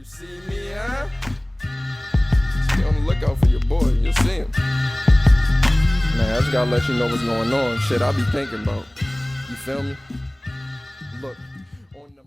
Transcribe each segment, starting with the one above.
You see me, huh? Stay on the lookout for your boy. You'll see him. Man, I just gotta let you know what's going on. Shit, I be thinking about. You feel me? Look, on the...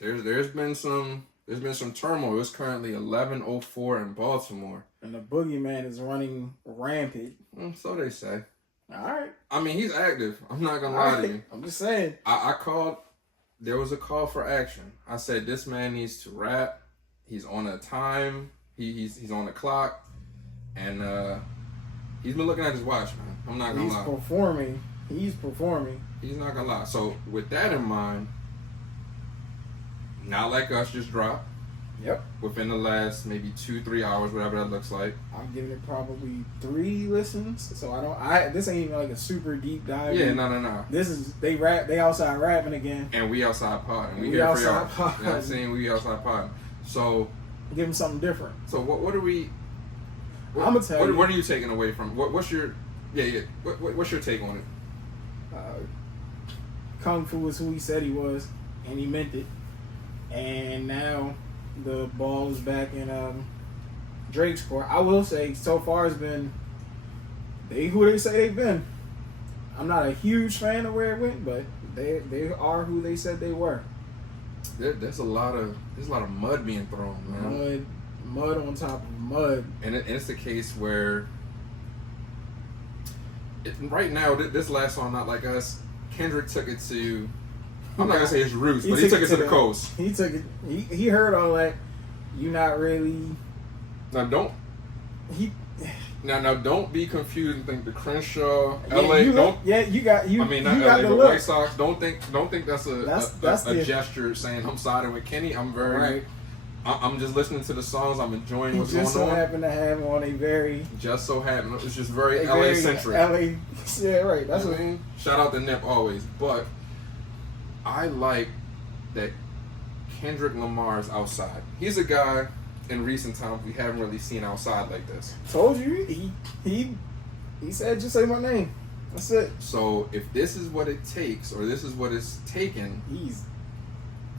there's been some turmoil. It's currently 11:04 in Baltimore, and the boogeyman is running rampant. So they say. All right. I mean, he's active. I'm not gonna lie to you. I'm just saying. I called. There was a call for action. I said this man needs to rap. He's on a time. He's on the clock, and he's been looking at his watch, man. I'm not gonna lie. He's performing. He's not gonna lie. So with that in mind, Not Like Us just dropped. Yep. Within the last maybe 2-3 hours, whatever that looks like. I'm giving it probably 3 listens. So this ain't even like a super deep dive. Yeah, no. This is they outside rapping again. And we outside podding. We here for y'all. You know what I'm saying? We outside podding. So give them something different. So what are we? I'm gonna tell you. What are you taking away from? What's your What's your take on it? Kung Fu is who he said he was, and he meant it. And now the ball is back in Drake's court. I will say, so far it's been who they say they've been. I'm not a huge fan of where it went, but they are who they said they were. There's a lot of mud being thrown, man. Mud on top of mud. And it's the case where right now this last song, Not Like Us, Kendrick took it to. I'm not gonna say his roots, but he took it to the coast. He took it. He heard all that. You not really. Now don't. Now don't be confused and think the Crenshaw, LA. You got. I mean, not you LA, got but the White Sox. Don't think that's a the gesture saying I'm siding with Kenny. I'm very. Right. I'm just listening to the songs. I'm enjoying what's going on. Just so happen to have on a very. Just so happen. It's just very LA centric. Yeah, right. That's what I mean. Shout out to Nip always, but I like that Kendrick Lamar is outside. He's a guy in recent times we haven't really seen outside like this. Told you, he said, just say my name. That's it. So if this is what it takes, or this is what it's taken,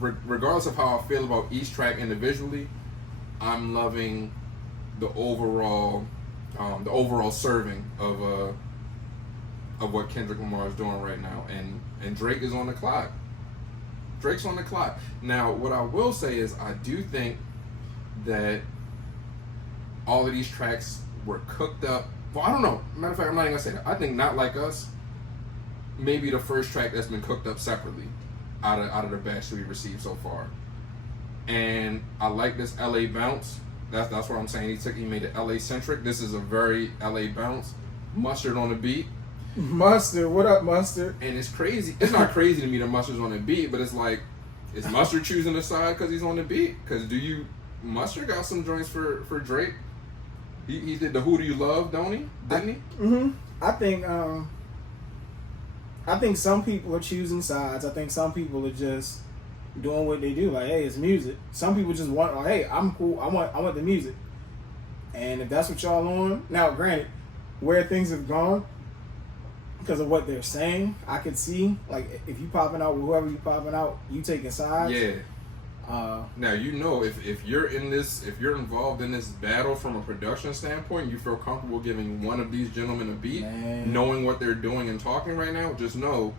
regardless of how I feel about each track individually, I'm loving the overall serving of what Kendrick Lamar is doing right now, and Drake is on the clock. Drake's on the clock. Now, what I will say is I do think that all of these tracks were cooked up. Well, I don't know. Matter of fact, I'm not even gonna say that. I think Not Like Us may be the first track that's been cooked up separately out of the batch that we received so far. And I like this LA bounce. That's what I'm saying. He made it LA centric. This is a very LA bounce. Mustard on the beat. Mustard, what up, Mustard? And it's crazy. It's not crazy to me that Mustard's on the beat, but it's like, is Mustard choosing the side because he's on the beat? Because Mustard got some joints for Drake. He did the Who Do You Love, don't he? Didn't he? Mm-hmm. I think some people are choosing sides. I think some people are just doing what they do. Like, hey, it's music. Some people just want, like, hey, I'm cool. I want the music. And if that's what y'all on, now granted, where things have gone, because of what they're saying, I could see, like, if you popping out with whoever you popping out, you taking sides. Yeah. Now, if you're involved in this battle from a production standpoint, you feel comfortable giving one of these gentlemen a beat, knowing what they're doing and talking right now, just know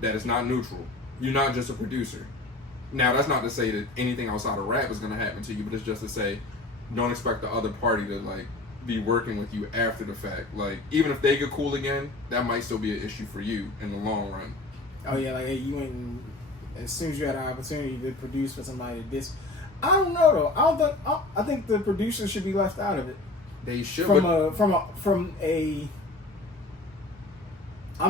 that it's not neutral. You're not just a producer. Now, that's not to say that anything outside of rap is going to happen to you, but it's just to say, don't expect the other party to, like, be working with you after the fact. Like, even if they get cool again, that might still be an issue for you in the long run. Oh yeah, like, hey, you ain't, as soon as you had an opportunity to produce for somebody this, I don't know though. I think the producer should be left out of it. They should. I'm gonna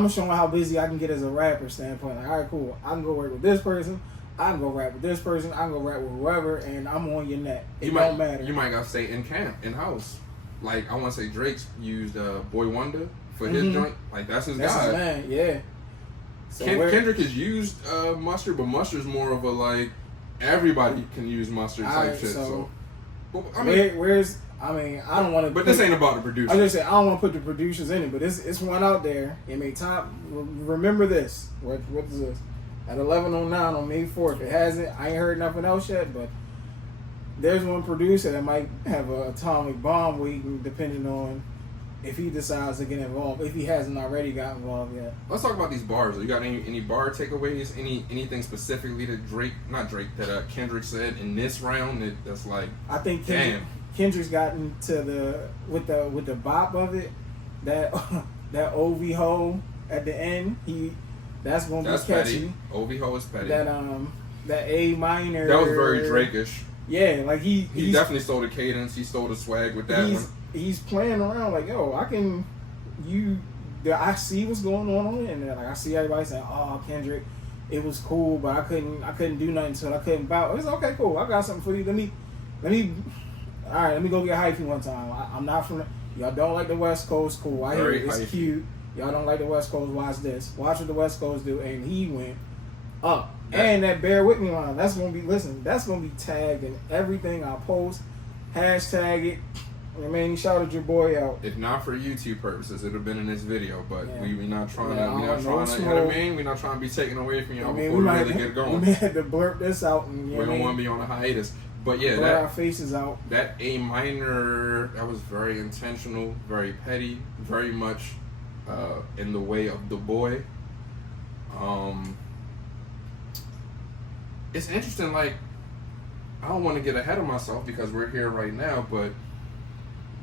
show them how busy I can get as a rapper standpoint. Like, all right, cool. I can go work with this person. I can go rap with this person. I can go rap with whoever, and I'm on your net. It don't matter. You might gotta stay in camp, in house. Like, I want to say Drake's used Boy Wonder for his joint. Like, that's his guy. That's his man, yeah. So Kendrick has used Mustard, but Mustard's more of a, like, everybody can use Mustard type shit. So well, I mean, I don't want to. But this ain't about the producer. I was gonna say I don't want to put the producers in it, but it's one out there. It may top. Remember this. What is this? At 11:09 on May 4th. It hasn't. I ain't heard nothing else yet, but there's one producer that might have an atomic bomb waiting, depending on if he decides to get involved, if he hasn't already got involved yet. Let's talk about these bars. You got any bar takeaways? Anything specifically that Kendrick said in this round that's like, I think Kendrick's gotten to with the bop of it, that that OV ho at the end, that's gonna be catchy. Petty. OV ho is petty. That A minor. That was very Drake-ish. Yeah, like he definitely stole the cadence. He stole the swag with that one. He's playing around like, yo, I see what's going on, and like I see everybody saying, "Oh, Kendrick, it was cool, but I couldn't do nothing to it. I couldn't bow." It's okay, cool. I got something for you. Let me. All right, let me go get hyphy one time. I'm not from. Y'all don't like the West Coast, cool. I hear it's hyphy. Cute. Y'all don't like the West Coast. Watch this. Watch what the West Coast do, and he went up. And that bear with me line, that's gonna be tagged in everything I post. Hashtag it. I mean, you shouted your boy out. If not for YouTube purposes, it would have been in this video. But we're not trying to. You know what I mean? We're not trying to be taken away from y'all before we really get going. We had to blurt this out, and we don't want to be on a hiatus. But yeah, blur our faces out. That A minor, that was very intentional, very petty, very much in the way of the boy. It's interesting, like, I don't want to get ahead of myself because we're here right now, but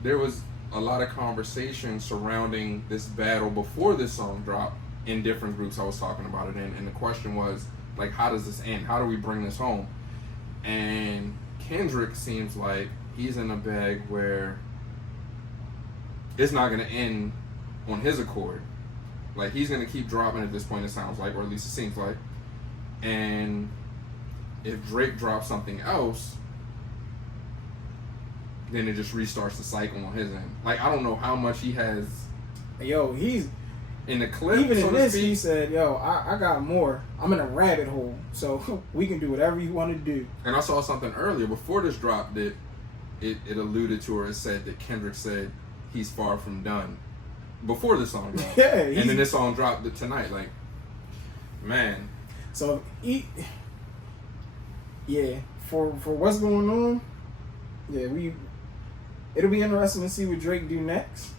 there was a lot of conversation surrounding this battle before this song dropped in different groups I was talking about it in, and the question was, like, how does this end? How do we bring this home? And Kendrick seems like he's in a bag where it's not going to end on his accord. Like, he's going to keep dropping at this point, it sounds like, or at least it seems like. And if Drake drops something else, then it just restarts the cycle on his end. Like, I don't know how much he has. Yo, he's in the clip. Even in this, he said, "Yo, I got more. I'm in a rabbit hole, so we can do whatever you want to do." And I saw something earlier before this dropped that it alluded to, or it said that Kendrick said he's far from done before the song dropped. Yeah, and then this song dropped tonight. Like, man. So for what's going on, it'll be interesting to see what Drake do next.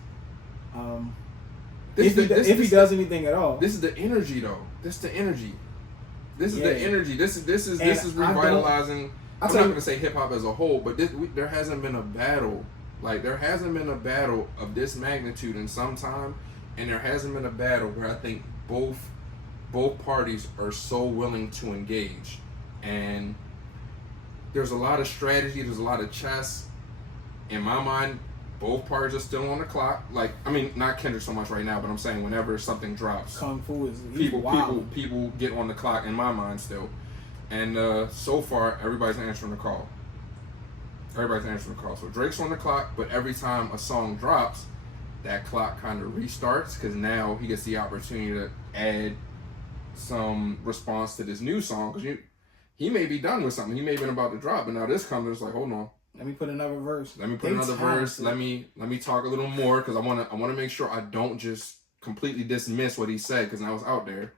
If he does anything at all. This is the energy, though. This is the energy. This is the energy. This is revitalizing. I'm not gonna say hip hop as a whole, but there hasn't been a battle. Like, there hasn't been a battle of this magnitude in some time, and there hasn't been a battle where I think both parties are so willing to engage. And there's a lot of strategy, there's a lot of chess. In my mind, both parties are still on the clock. Like, I mean, not Kendrick so much right now, but I'm saying whenever something drops, Kung Fu is people get on the clock in my mind still. And so far, everybody's answering the call. So Drake's on the clock, but every time a song drops, that clock kind of restarts because now he gets the opportunity to add some response to this new song, because he may be done with something. He may have been about to drop, but now this comes, it's like, hold on. Let me put another verse. Let me talk a little more, because I want to make sure I don't just completely dismiss what he said, because now it's out there.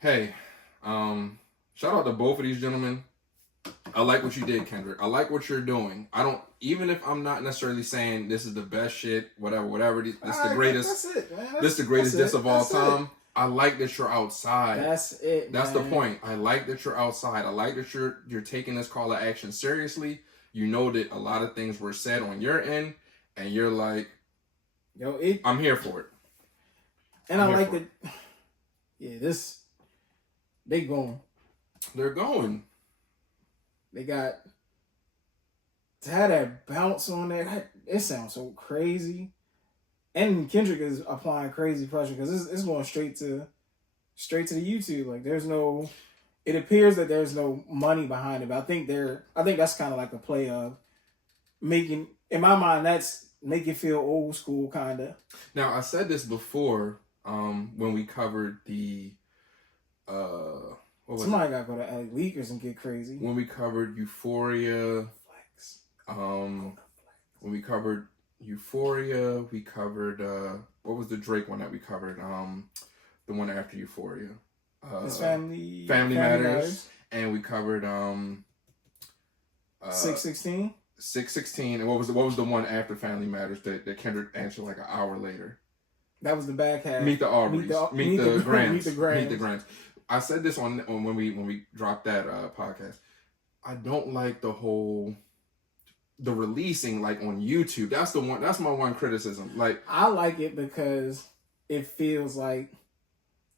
Hey, shout out to both of these gentlemen. I like what you did, Kendrick. I like what you're doing. Even if I'm not necessarily saying this is the best shit, whatever. This is the greatest. That's it, man. This is the greatest diss of all time. I like that you're outside. That's it. That's the point. I like that you're outside. I like that you're taking this call to action seriously. You know that a lot of things were said on your end, and you're like, yo, I'm here for it. And I like that. Yeah, they going. They're going. They got to have that bounce on there. It sounds so crazy. And Kendrick is applying crazy pressure because it's going straight to the YouTube. Like, it appears that there's no money behind it. But I think that's kind of like a play of making, in my mind, that's make it feel old school kind of. Now, I said this before when we covered the somebody got to go to LA Leakers and get crazy. When we covered Euphoria, Flex. When we covered Euphoria, we covered what was the Drake one that we covered? The one after Euphoria. It's Family Matters. And we covered 616. 616, and what was the one after Family Matters that Kendrick answered like an hour later? That was the back half. Meet the Aubreys. Meet the Grants. Meet the Grants. Meet the Grants. I said this on when we dropped that podcast. I don't like the releasing like on YouTube. That's my one criticism. Like, I like it because it feels like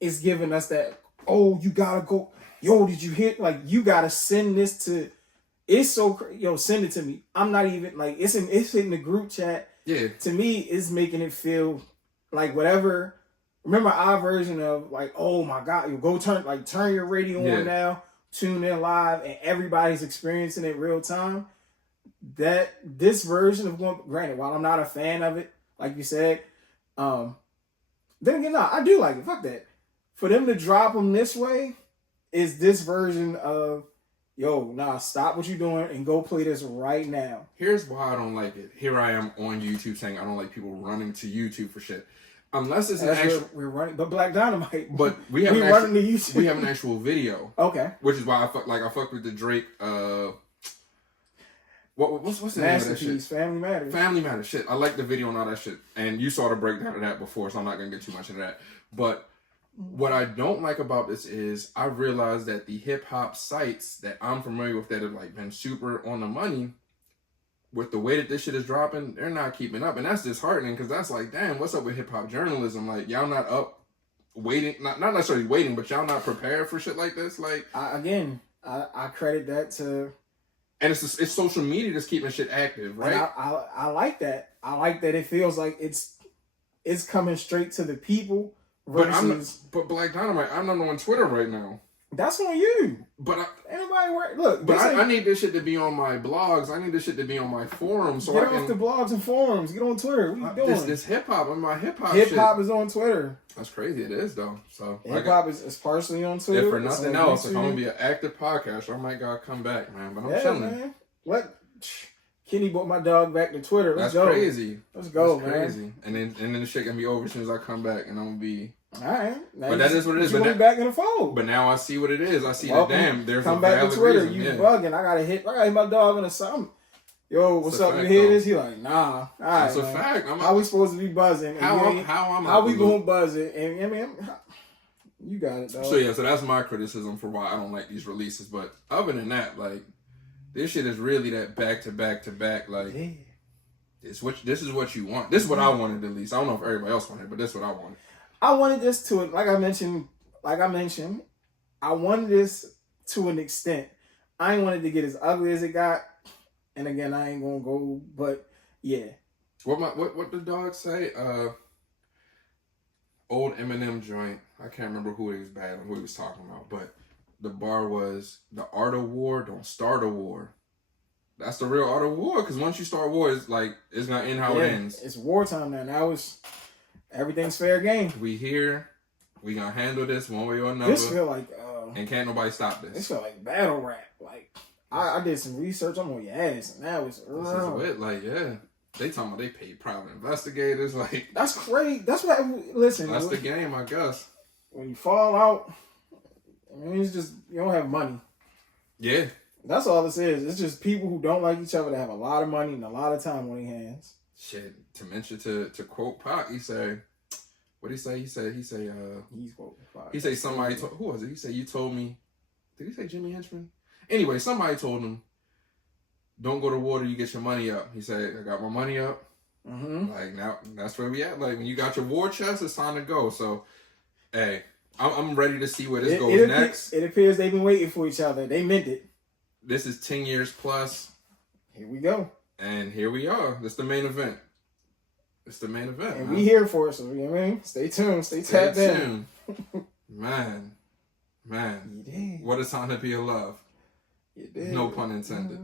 it's giving us that, oh, you gotta go, yo, did you hit, like, you gotta send this to, it's so, yo, send it to me. I'm not even, like, it's hitting the group chat. Yeah. To me, it's making it feel like whatever. Remember our version of, like, oh my God, you go turn your radio on now, tune in live, and everybody's experiencing it real time. That this version of going, granted, while I'm not a fan of it, like you said, then again, no, I do like it. Fuck that. For them to drop them this way is this version of, yo, nah, stop what you're doing and go play this right now. Here's why I don't like it. Here I am on YouTube saying I don't like people running to YouTube for shit. Unless it's an actual... We're running... But Black Dynamite... But we have running to YouTube. We have an actual video. Okay. Which is why I fucked with the Drake... What's the name of that shit? Family Matters. Family Matters. Shit. I like the video and all that shit. And you saw the breakdown of that before, so I'm not going to get too much into that. But what I don't like about this is I realized that the hip-hop sites that I'm familiar with that have like been super on the money, with the way that this shit is dropping, they're not keeping up. And that's disheartening because that's like, damn, what's up with hip-hop journalism? Like, y'all not up waiting, not necessarily waiting, but y'all not prepared for shit like this? Like, I credit that to... And it's social media that's keeping shit active, right? I like that. I like that it feels like it's coming straight to the people versus... But Black Dynamite, I'm not on Twitter right now. That's on you. But anybody work? Look, but I need this shit to be on my blogs. I need this shit to be on my forums. So get off the blogs and forums. Get on Twitter. What you doing? This hip hop and my hip hop. Hip hop is on Twitter. That's crazy. It is though. So hip hop is partially on Twitter. If for nothing else, if I'm gonna be an active podcaster, I might gotta come back, man. But I'm chilling. Man. Kenny brought my dog back to Twitter. Let's go. Crazy. Let's go, man. Crazy. And then the shit gonna be over as soon as I come back, and I'm gonna be. All right. But that is what it is. You want back in the fold. But now I see what it is. I see that, damn, there's come a back valid to Twitter. reason. You bugging. I gotta hit my dog in the something. Yo, what's up? You hear this? He like, nah. All right, that's a fact. How we supposed to be buzzing? How we gonna buzz it? And I mean, you got it, dog. So that's my criticism for why I don't like these releases. But other than that, like, this shit is really that back to back to back. Like, this is what you want. This is what I wanted at least. I don't know if everybody else wanted, but this is what I wanted. I wanted this to it, like I mentioned, I wanted this to an extent. I ain't wanted to get as ugly as it got, and again, I ain't gonna go, but yeah. What the dog say? Old Eminem joint. I can't remember who he was talking about, but the bar was, the art of war don't start a war. That's the real art of war, because once you start war, it's like it's gonna end how it ends. It's wartime now. Now it's everything's fair game. We here. We gonna handle this one way or another. This feel like... and can't nobody stop this. This feel like battle rap. Like, I did some research. I'm on your ass. And now it's... This is it. Like, yeah. They talking about they paid private investigators. Like... That's crazy. That's what... Listen. That's the game, I guess. When you fall out, I mean, it's just... You don't have money. Yeah. That's all this is. It's just people who don't like each other that have a lot of money and a lot of time on their hands. Shit. To mention, to quote Pac, he said... What did he say? He said, he's quoting Pac. He said somebody... who was it? He said, you told me... Did he say Jimmy Henchman? Anyway, somebody told him, don't go to war till you get your money up. He said, I got my money up. Mm-hmm. Like, now, that's where we at. Like, when you got your war chest, it's time to go. So, hey, I'm ready to see where this goes next. It appears they've been waiting for each other. They meant it. This is 10 years plus. Here we go. And here we are. This is the main event. It's the main event. And we here for it, so, you know what I mean? Stay tuned. Stay tapped in. Man. You did. What a time to be in love. You did. No pun intended.